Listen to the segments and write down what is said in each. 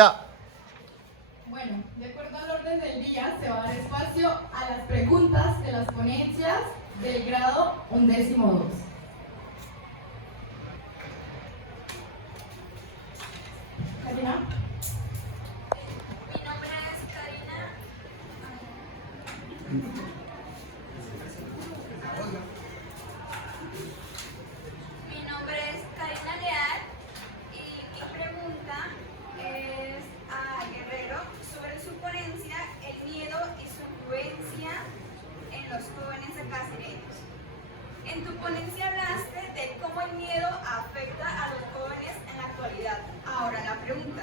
Ya. Bueno, de acuerdo al orden del día, se va a dar espacio a las preguntas de las ponencias del grado 11º. Karina. Mi nombre es Karina. Mi nombre es Karina Leal y mi pregunta es a Guerrero sobre su ponencia El miedo y su influencia en los jóvenes casereños. En tu ponencia hablaste de cómo el miedo afecta a los jóvenes en la actualidad. Ahora la pregunta,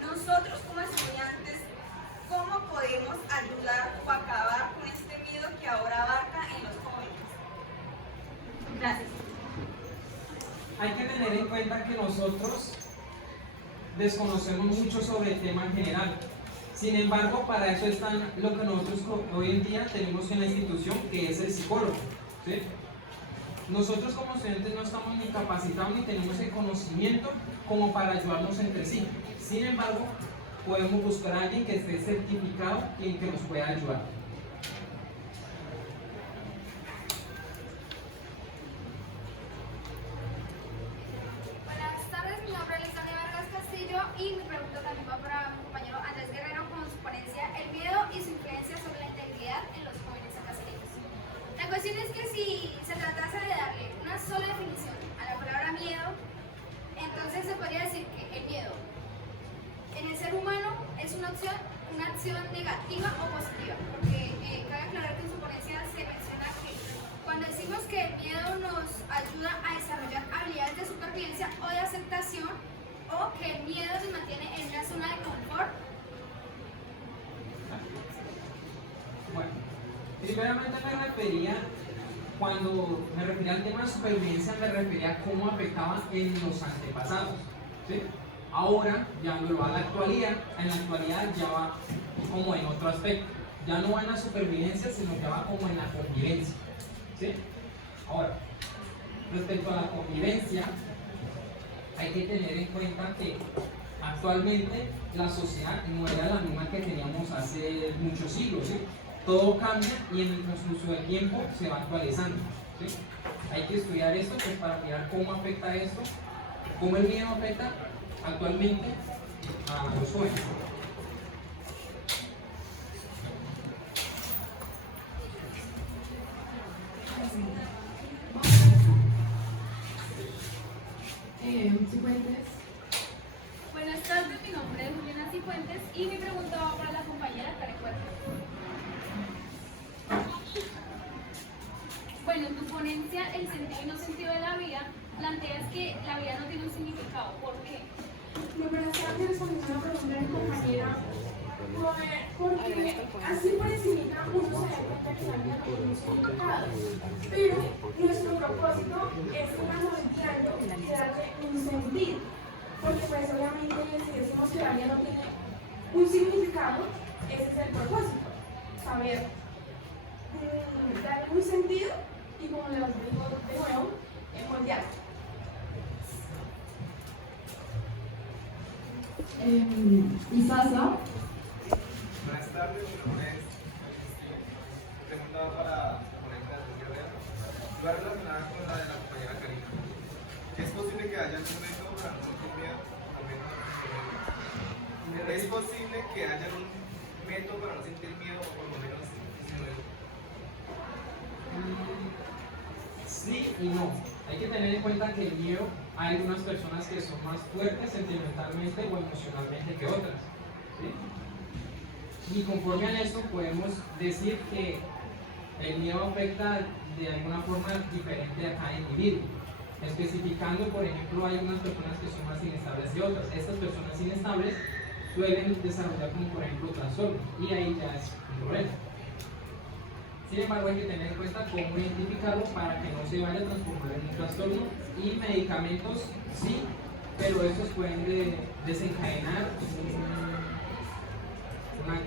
nosotros como estudiantes, ¿cómo podemos ayudar o acabar con este miedo que ahora abarca en los jóvenes? Gracias. Hay que tener en cuenta que nosotros desconocemos mucho sobre el tema en general. Sin embargo, para eso están lo que nosotros hoy en día tenemos en la institución, que es el psicólogo, ¿sí? Nosotros como estudiantes no estamos ni capacitados ni tenemos el conocimiento como para ayudarnos entre sí. Sin embargo, podemos buscar a alguien que esté certificado y que nos pueda ayudar. Buenas tardes, mi nombre es Lisandra Vargas Castillo y mi pregunta también va para mi compañero Andrés Guerrero con su ponencia El miedo y su influencia sobre la integridad en los jóvenes casereños. La cuestión es que si se tratase de darle una sola definición a la palabra miedo, entonces se podría decir que el miedo en el ser humano es una acción negativa o positiva, porque cabe aclarar que en su ponencia se menciona que cuando decimos que el miedo nos ayuda a desarrollar habilidades de supervivencia o de aceptación, o que el miedo nos mantiene en una zona de confort. Bueno, primeramente cuando me refería al tema de supervivencia, me refería a cómo afectaba en los antepasados, ¿sí? Ahora, llevándolo a la actualidad, en la actualidad ya va como en otro aspecto. Ya no va en la supervivencia, sino que va como en la convivencia, ¿sí? Ahora, respecto a la convivencia, hay que tener en cuenta que actualmente la sociedad no era la misma que teníamos hace muchos siglos, ¿sí? Todo cambia y en el transcurso del tiempo se va actualizando, ¿sí? Hay que estudiar esto pues, para mirar cómo afecta esto, cómo el miedo afecta actualmente a los jóvenes. Cifuentes. Buenas tardes, mi nombre es Juliana Cifuentes y mi pregunta va para la compañera Karen Cuervo. Bueno, en tu ponencia, El sentido y no sentido de la vida, planteas que la vida no tiene un significado. ¿Por qué? Me parece que respondiendo a la pregunta de mi compañera, porque así por encima uno se da cuenta que la vida no tiene un significado, pero nuestro propósito es irnos volteando y darle un sentido, porque pues obviamente si decimos que la vida no tiene un significado, ese es el propósito, saber darle un sentido y como les digo de nuevo, moldear. Isasa. Buenas tardes, mi nombre es preguntaba para la ponencia de Guerrero. Va relacionada con la de la compañera Karina. ¿Es posible que haya algún método para no sentir miedo? ¿Es posible que haya un método para no sentir miedo o por lo menos disminuirlo? Sí y no. Hay que tener en cuenta que el miedo, hay algunas personas que son más fuertes sentimentalmente o emocionalmente que otras, ¿sí? Y conforme a esto podemos decir que el miedo afecta de alguna forma diferente a cada individuo. Especificando, por ejemplo, hay unas personas que son más inestables que otras. Estas personas inestables suelen desarrollar como por ejemplo trastornos y ahí ya es un problema. Sin embargo, hay que tener en cuenta cómo identificarlo para que no se vaya a transformar en un trastorno, y medicamentos sí, pero estos pueden desencadenar una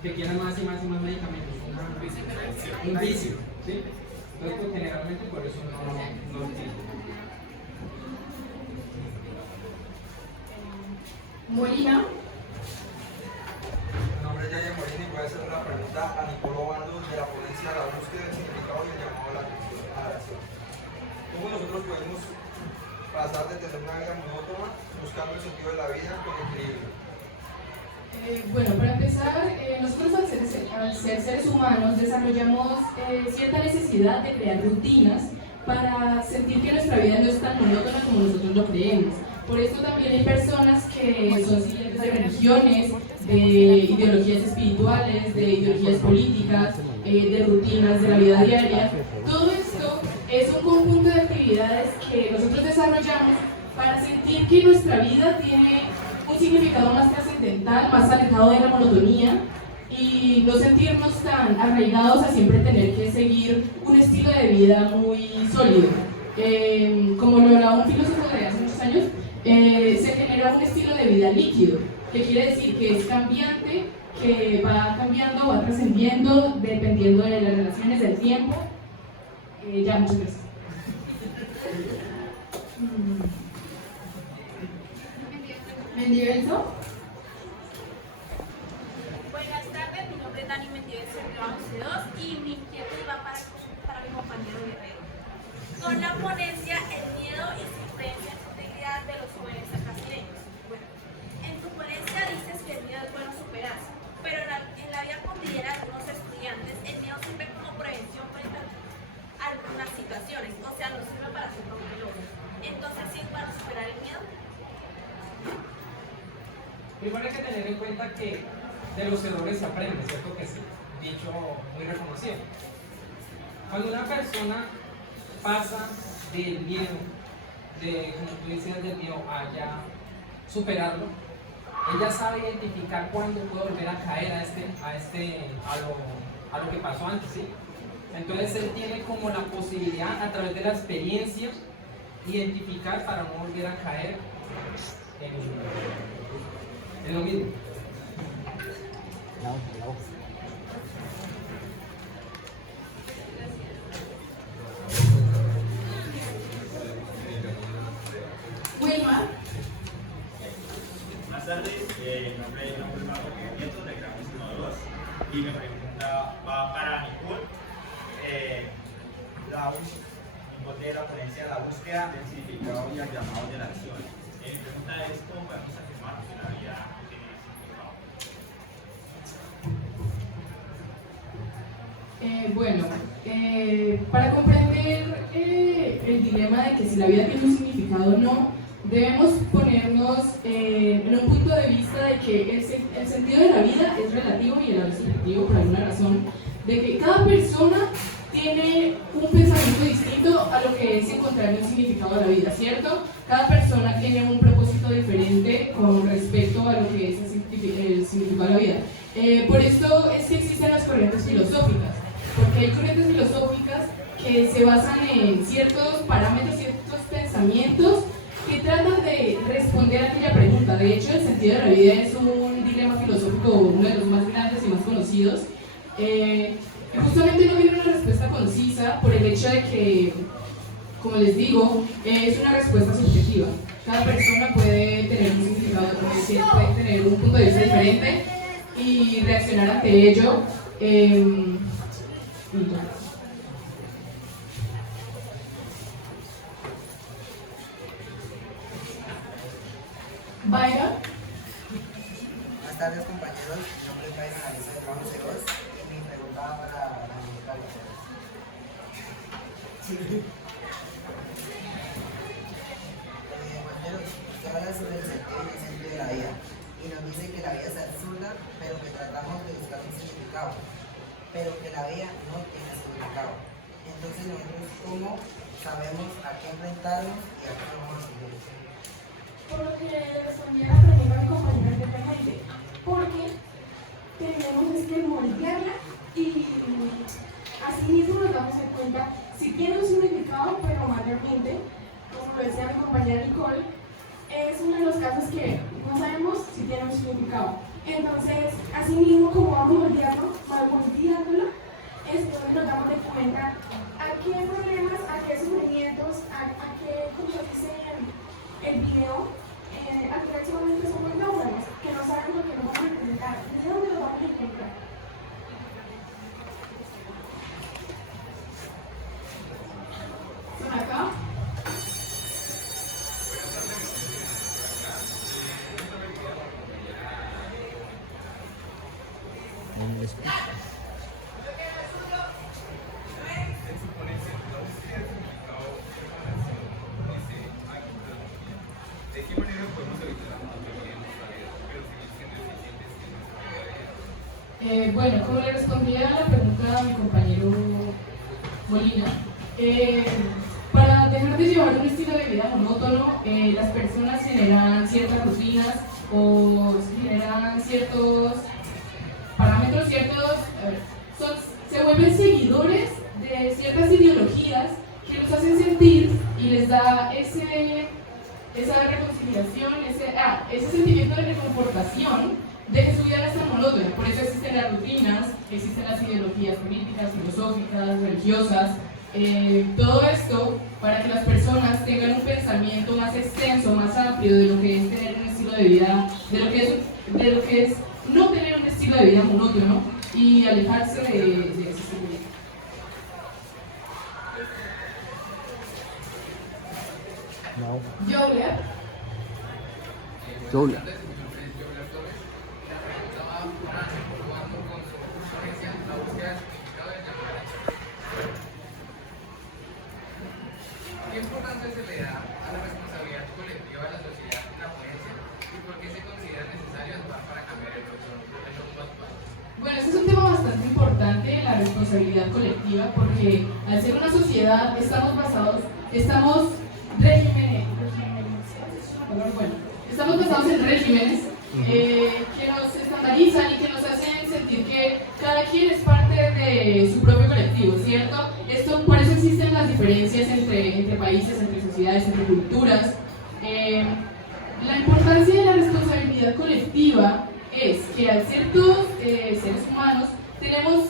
que quieran más y más y más medicamentos, un vicio, ¿sí? Entonces, pues, generalmente por eso no lo utilizo. Molina. Mi nombre es Yaya Molina y voy a hacer una pregunta a Nicolo Bando de la ponencia de la búsqueda del significado y el llamado a la atención a la acción. ¿Cómo nosotros podemos pasar de tener una vida monótona buscando el sentido de la vida con equilibrio? Bueno, para empezar, nosotros al ser seres humanos desarrollamos cierta necesidad de crear rutinas para sentir que nuestra vida no es tan monótona como nosotros lo creemos. Por eso también hay personas que son siguientes de religiones, de ideologías espirituales, de ideologías políticas, de rutinas de la vida diaria. Todo esto es un conjunto de actividades que nosotros desarrollamos para sentir que nuestra vida tiene un significado más trascendental, más alejado de la monotonía y no sentirnos tan arraigados a siempre tener que seguir un estilo de vida muy sólido. Como lo hablaba un filósofo de hace muchos años, se genera un estilo de vida líquido, que quiere decir que es cambiante, que va cambiando, va trascendiendo, dependiendo de las relaciones del tiempo. Ya, muchas gracias. Mendivelso. Buenas tardes, mi nombre es Dani Mendivelso de 11.2 y mi inquietud va para mi compañero Guerrero. Con la ponencia El miedo y su influencia en la integridad de los jóvenes brasileños. Bueno, en tu ponencia dices que el miedo es bueno superarse, pero en la vida cotidiana de algunos estudiantes el miedo sirve como prevención frente a algunas situaciones, o sea, no sirve para ser peligroso. Entonces, ¿sí es para superar el miedo? Primero hay que tener en cuenta que de los errores se aprende, ¿cierto que sí? Dicho muy reconocido. Cuando una persona pasa del miedo, como tú decías, del miedo a ya superarlo, ella sabe identificar cuándo puede volver a caer a lo que pasó antes, ¿sí? Entonces él tiene como la posibilidad a través de la experiencia identificar para no volver a caer en lo mismo. Wilmar. Buenas tardes, mi nombre es Marco Nieto de Gramos 1-2 y mi pregunta va para Nicole. Nicole de la ponencia de la búsqueda del significado y el llamado de la acción. Mi pregunta es: ¿cómo podemos afirmar que la vida no tiene significado? Bueno, para comprender el dilema de que si la vida tiene un significado o no, debemos ponernos en un punto de vista de que el sentido de la vida es relativo y el subjetivo por alguna razón, de que cada persona tiene un pensamiento distinto a lo que es encontrar un significado de la vida, ¿cierto? Cada persona tiene un propósito diferente con respecto a lo que es el significado de la vida. Por esto es que existen las corrientes filosóficas, porque hay corrientes filosóficas que se basan en ciertos parámetros, ciertos pensamientos que tratan de responder a aquella pregunta. De hecho, el sentido de la vida es un dilema filosófico, uno de los más grandes y más conocidos. Justamente no viene una respuesta concisa por el hecho de que, como les digo, es una respuesta subjetiva. Cada persona puede tener un significado, puede tener un punto de vista diferente y reaccionar ante ello. Byron. Buenas tardes, compañeros. Mi nombre es Byron Alisa de Trabajo C2 y mi pregunta va para la ministra Lucero. Compañeros, usted habla sobre el sentido inocente de la vida y nos dice que la vida es absurda, pero que tratamos de buscar un significado, pero que la vida no tiene significado. Entonces, nosotros, ¿cómo sabemos a qué enfrentarnos y a qué no vamos a seguir? Por lo que le respondía la pregunta a mi compañera anteriormente, porque tenemos es que moldearla y así mismo nos damos cuenta si tiene un significado, pero mayormente, como lo decía mi compañera Nicole, es uno de los casos que no sabemos si tiene un significado. Entonces, así mismo como vamos moldeándolo, es donde nos damos de cuenta a qué problemas, a qué sufrimientos, a qué, como dice el video, actualmente somos no, En su ponencia, la búsqueda del significado de la nación dice agricultura. ¿De qué manera podemos evitar la monotonía en nuestra vida, pero seguir siendo eficientes en nuestra vida? Bueno, como le respondía a la pregunta a mi compañero Molina, para dejar de llevar un estilo de vida monótono, las personas generan ciertas rutinas o generan ciertos parámetros, se vuelven seguidores de ciertas ideologías que los hacen sentir y les da esa reconciliación, ese sentimiento de reconfortación de que su vida no es tan monótona. Por eso existen las rutinas, existen las ideologías políticas, filosóficas, religiosas, todo esto para que las personas tengan un pensamiento más extenso, más amplio de lo que es tener un estilo de vida, de lo que es no tener un estilo de vida monótono y alejarse de ese estilo de vida. Julia. ¿Qué importancia se le da a la responsabilidad colectiva de la sociedad en la ponencia y por qué se considera necesario actuar para cambiar el rumbo actual? Bueno, ese es un tema bastante importante, la responsabilidad colectiva, porque al ser una sociedad estamos basados en regímenes que nos estandarizan y que nos hacen sentir que cada quien es parte de su propio colectivo, ¿cierto? Por eso existen las diferencias entre países, entre sociedades, entre culturas. La importancia de la responsabilidad colectiva es que al ser todos seres humanos, tenemos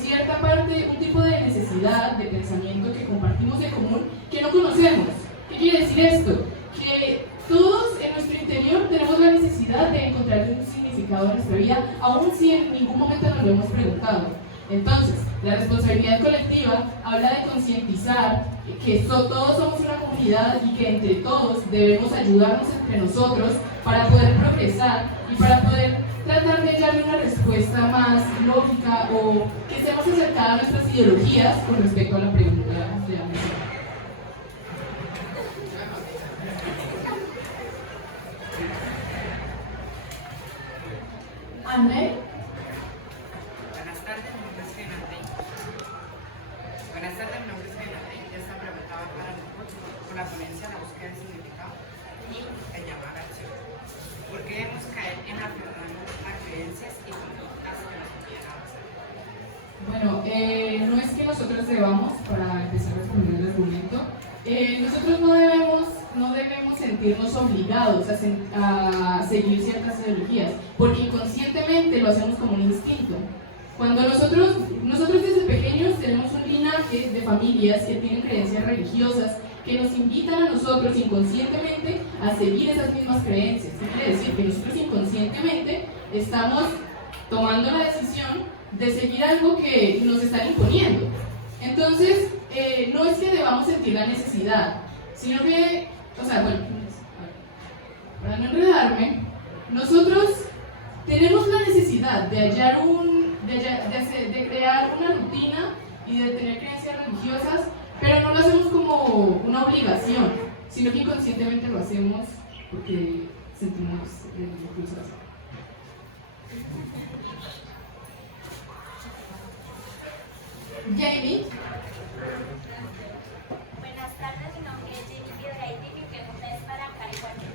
cierta parte, un tipo de necesidad, de pensamiento que compartimos en común que no conocemos. ¿Qué quiere decir esto? Que todos en nuestro interior tenemos la necesidad de encontrar un significado en nuestra vida, aun si en ningún momento nos lo hemos preguntado. Entonces, la responsabilidad colectiva habla de concientizar que todos somos una comunidad y que entre todos debemos ayudarnos entre nosotros para poder progresar y para poder tratar de hallar una respuesta más lógica o que esté más acercada a nuestras ideologías con respecto a la pregunta de la mesa. André. Buenas tardes, mi nombre es Renate. Esta pregunta va para nosotros con la ponencia de la búsqueda del significado y el llamar a acción. ¿Por qué debemos caer en aferrarnos a creencias y conductas que nos impiden avanzar? Bueno, no es que nosotros debamos, para empezar a responder el argumento, nosotros no debemos sentirnos obligados a seguir ciertas ideologías, porque inconscientemente lo hacemos como un instinto. Cuando nosotros desde pequeños tenemos un linaje de familias que tienen creencias religiosas que nos invitan a nosotros inconscientemente a seguir esas mismas creencias. ¿Qué quiere decir? Que nosotros inconscientemente estamos tomando la decisión de seguir algo que nos están imponiendo. Entonces, no es que debamos sentir la necesidad, sino que, para no enredarme, nosotros tenemos la necesidad de hallar de crear una rutina y de tener creencias religiosas, pero no lo hacemos como una obligación, sino que inconscientemente lo hacemos porque sentimos el impulso de hacerlo. Jamie. Buenas tardes, mi nombre es Jamie Piedrahita y mi pregunta es para Karen Guardia.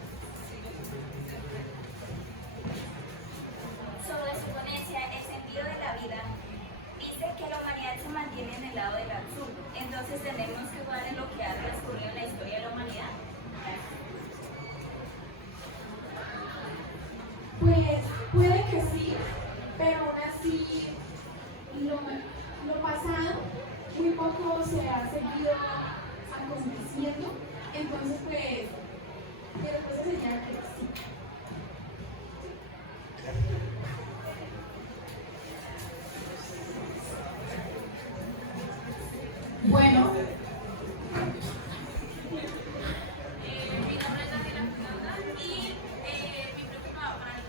Sobre su ponencia, el sentido de la vida, dice que la humanidad se mantiene en el lado del absurdo. Entonces, ¿tenemos que jugar en lo que ha transcurrido en la historia de la humanidad? Pues puede que sí, pero aún así lo pasado muy poco se ha seguido aconteciendo, entonces pues mi respuesta sería que sí. Bueno, Mi nombre es Daniela Fernanda y mi pregunta va para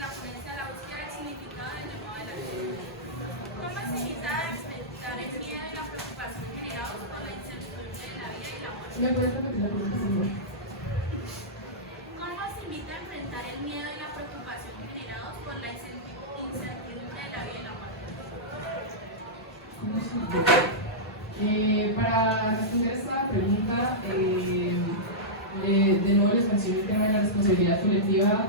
la ponencia de la búsqueda del significado del llamado ¿Me puedes repetir la pregunta, por favor? ¿Cómo se invita a enfrentar el miedo y la preocupación generados por la incertidumbre de la vida y la muerte? Para responder esta pregunta, de nuevo les menciono el tema de la responsabilidad colectiva.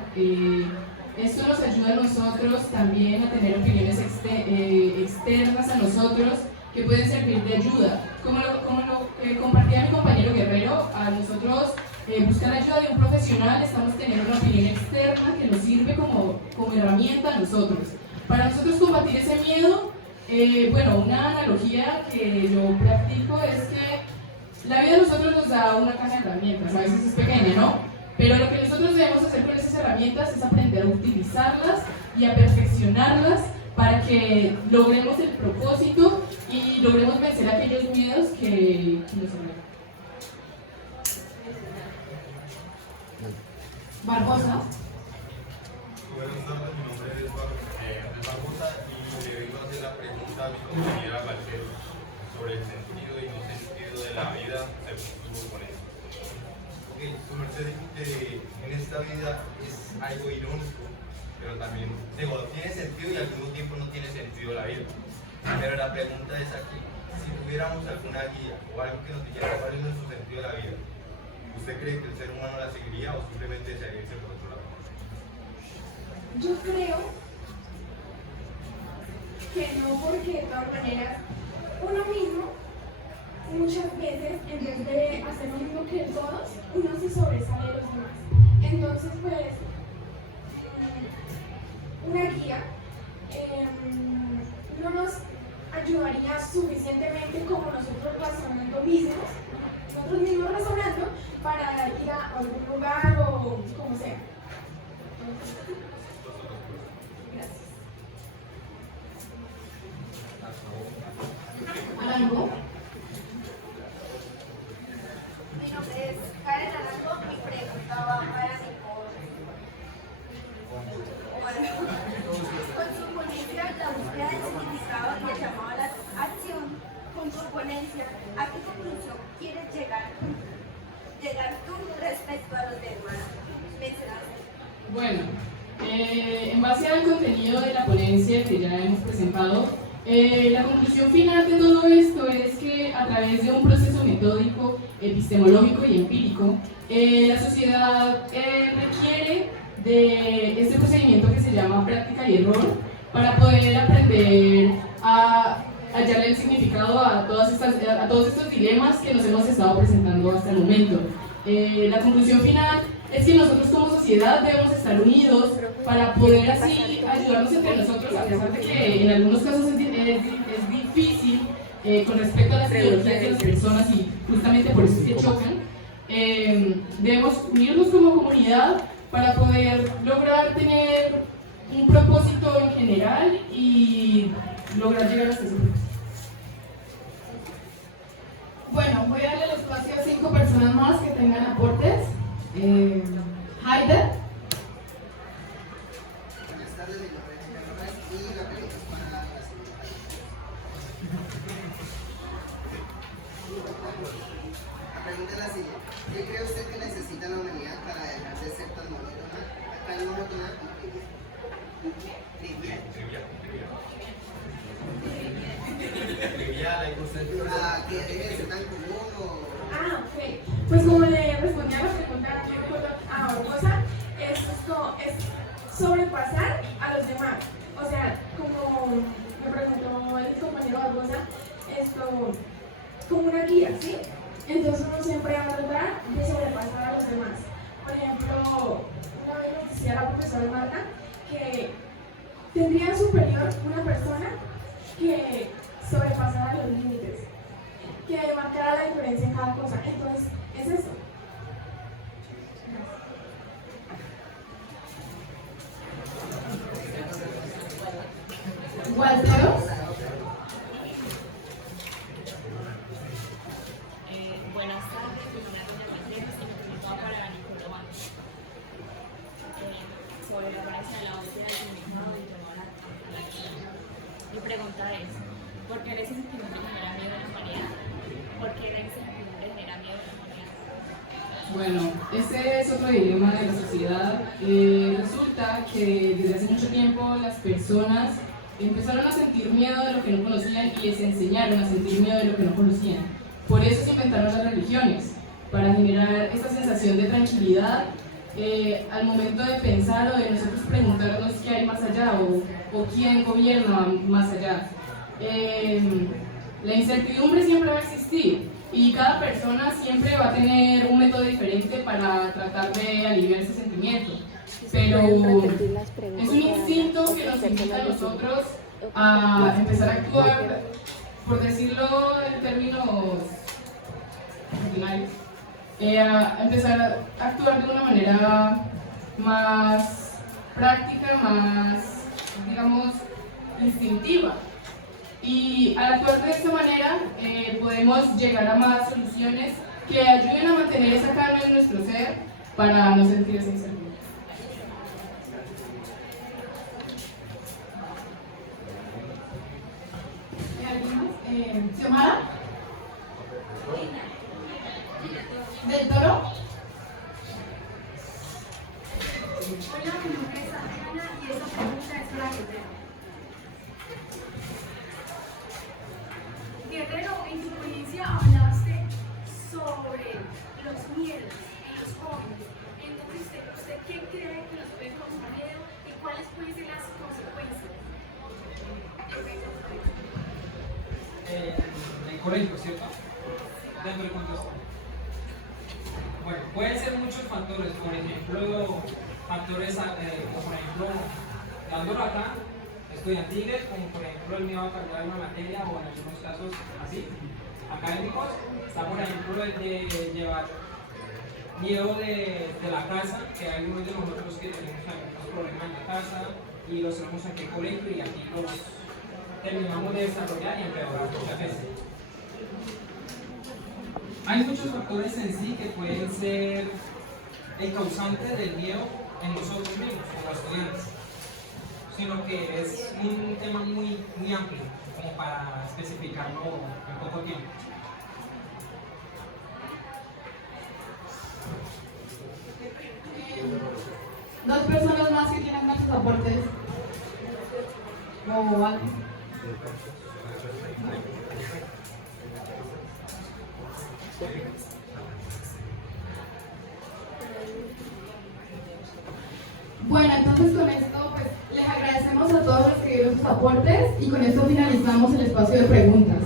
Esto nos ayuda a nosotros también a tener opiniones externas a nosotros que pueden servir de ayuda. Como lo compartía mi compañero Guerrero, a nosotros buscar ayuda de un profesional, estamos teniendo una opinión externa que nos sirve como herramienta a nosotros. Para nosotros combatir ese miedo, bueno, una analogía que yo practico es que la vida a nosotros nos da una caja de herramientas, a veces es pequeña, ¿no? Pero lo que nosotros debemos hacer con esas herramientas es aprender a utilizarlas y a perfeccionarlas para que logremos el propósito y logremos vencer aquellos miedos que nos sobreviven. Barbosa. Buenas tardes, mi nombre es Andrés Barbosa y le vengo a hacer la pregunta a mi compañera Valquero sobre el sentido y no sentido de la vida según tu ponencia. Ok, su merced dijo que en esta vida es algo irónico, pero también tiene sentido y al mismo tiempo no tiene sentido la vida. Pero la pregunta es aquí, si tuviéramos alguna guía o algo que nos dijera cuál es su sentido de la vida, ¿usted cree que el ser humano la seguiría o simplemente se haría por otro lado? Yo creo que no, porque de todas maneras uno mismo muchas veces en vez de hacer lo mismo que todos, uno se sobresale de los demás. Entonces pues una guía no nos ayudaría suficientemente como nosotros razonando mismos, nosotros mismos razonando para ir a algún lugar o como sea. Arango. Mi nombre es Karen Arango, mi pregunta va para con su ponencia, la búsqueda del significado y el llamado a la acción, con su ponencia, ¿a qué conclusión quieres llegar tú respecto a los demás mencionados? Bueno, en base al contenido de la ponencia que ya hemos presentado, la conclusión final de todo esto es que a través de un proceso metódico, epistemológico y empírico, la sociedad requiere de este procedimiento que se llama práctica y error para poder aprender a hallarle el significado a todos estos dilemas que nos hemos estado presentando hasta el momento. La conclusión final es que nosotros como sociedad debemos estar unidos para poder así ayudarnos entre nosotros, a pesar de que en algunos casos es difícil con respecto a las ideologías de las personas y justamente por eso es que chocan. Debemos unirnos como comunidad para poder lograr tener un propósito en general y lograr llegar hasta ese propósito. Bueno, voy a darle el espacio a 5 personas más que tengan aportes. Haider. Buenas tardes, mi nombre es Chica López y la pregunta es para la señora. La pregunta es la siguiente: ¿qué cree usted que necesita la humanidad para dejar de ser tan monótona, que deje de ser tan común o...? Ok. Pues como le respondí a la pregunta a Barbosa, es sobrepasar a los demás. O sea, como me preguntó el compañero Barbosa, como una guía, ¿sí? Entonces uno siempre va a tratar de sobrepasar a los demás. Por ejemplo, una vez nos decía la profesora Marta que tendría superior una persona que sobrepasara los límites, que marcara la diferencia en cada cosa. Entonces, es eso. Walter. Buenas tardes, mi nombre es Doña Mercedes y mi pregunta va para Nicolás sobre la ponencia de la búsqueda del significado y llamado a la acción. Mi pregunta es, ¿por qué la incertidumbre genera miedo a la humanidad? ¿Por qué la incertidumbre genera miedo a la humanidad? Bueno, ese es otro dilema de la sociedad. Resulta que desde hace mucho tiempo las personas empezaron a sentir miedo de lo que no conocían y se enseñaron a sentir miedo de lo que no conocían. Por eso se inventaron las religiones, para generar esta sensación de tranquilidad al momento de pensar o de nosotros preguntarnos qué hay más allá o quién gobierna más allá. La incertidumbre siempre va a existir y cada persona siempre va a tener un método diferente para tratar de aliviar ese sentimiento. Pero es un instinto que nos invita a nosotros a empezar a actuar, por decirlo en términos ordinarios, a empezar a actuar de una manera más práctica, más, digamos, instintiva. Y al actuar de esta manera podemos llegar a más soluciones que ayuden a mantener esa calma en nuestro ser para no sentir esa incertidumbre. ¿Alguien más? ¿Xiomara? ¿Del Toro? Hola, mi nombre es Adriana y esta pregunta es para Guerrero. Guerrero, en tu ponencia hablaste sobre los miedos en los jóvenes. Entonces, ¿usted qué cree que los puede causar miedo y cuáles pueden ser las consecuencias? El colegio, ¿cierto? Dentro del contexto. Bueno, pueden ser muchos factores, por ejemplo, factores como por ejemplo, dándolo acá, estudiantiles, como por ejemplo el miedo a cargar una materia o en algunos casos así, académicos, está por ejemplo el de llevar miedo de la casa, que hay unos de nosotros que tenemos algunos problemas en la casa y los tenemos aquí en el colegio y aquí los terminamos de desarrollar y empeorar muchas veces. Hay muchos factores en sí que pueden ser el causante del miedo en nosotros mismos, como estudiantes, sino que es un tema muy amplio, como para especificarlo en poco tiempo. Dos personas más que tienen muchos aportes. O algo. Bueno, entonces con esto pues les agradecemos a todos los que dieron sus aportes y con esto finalizamos el espacio de preguntas.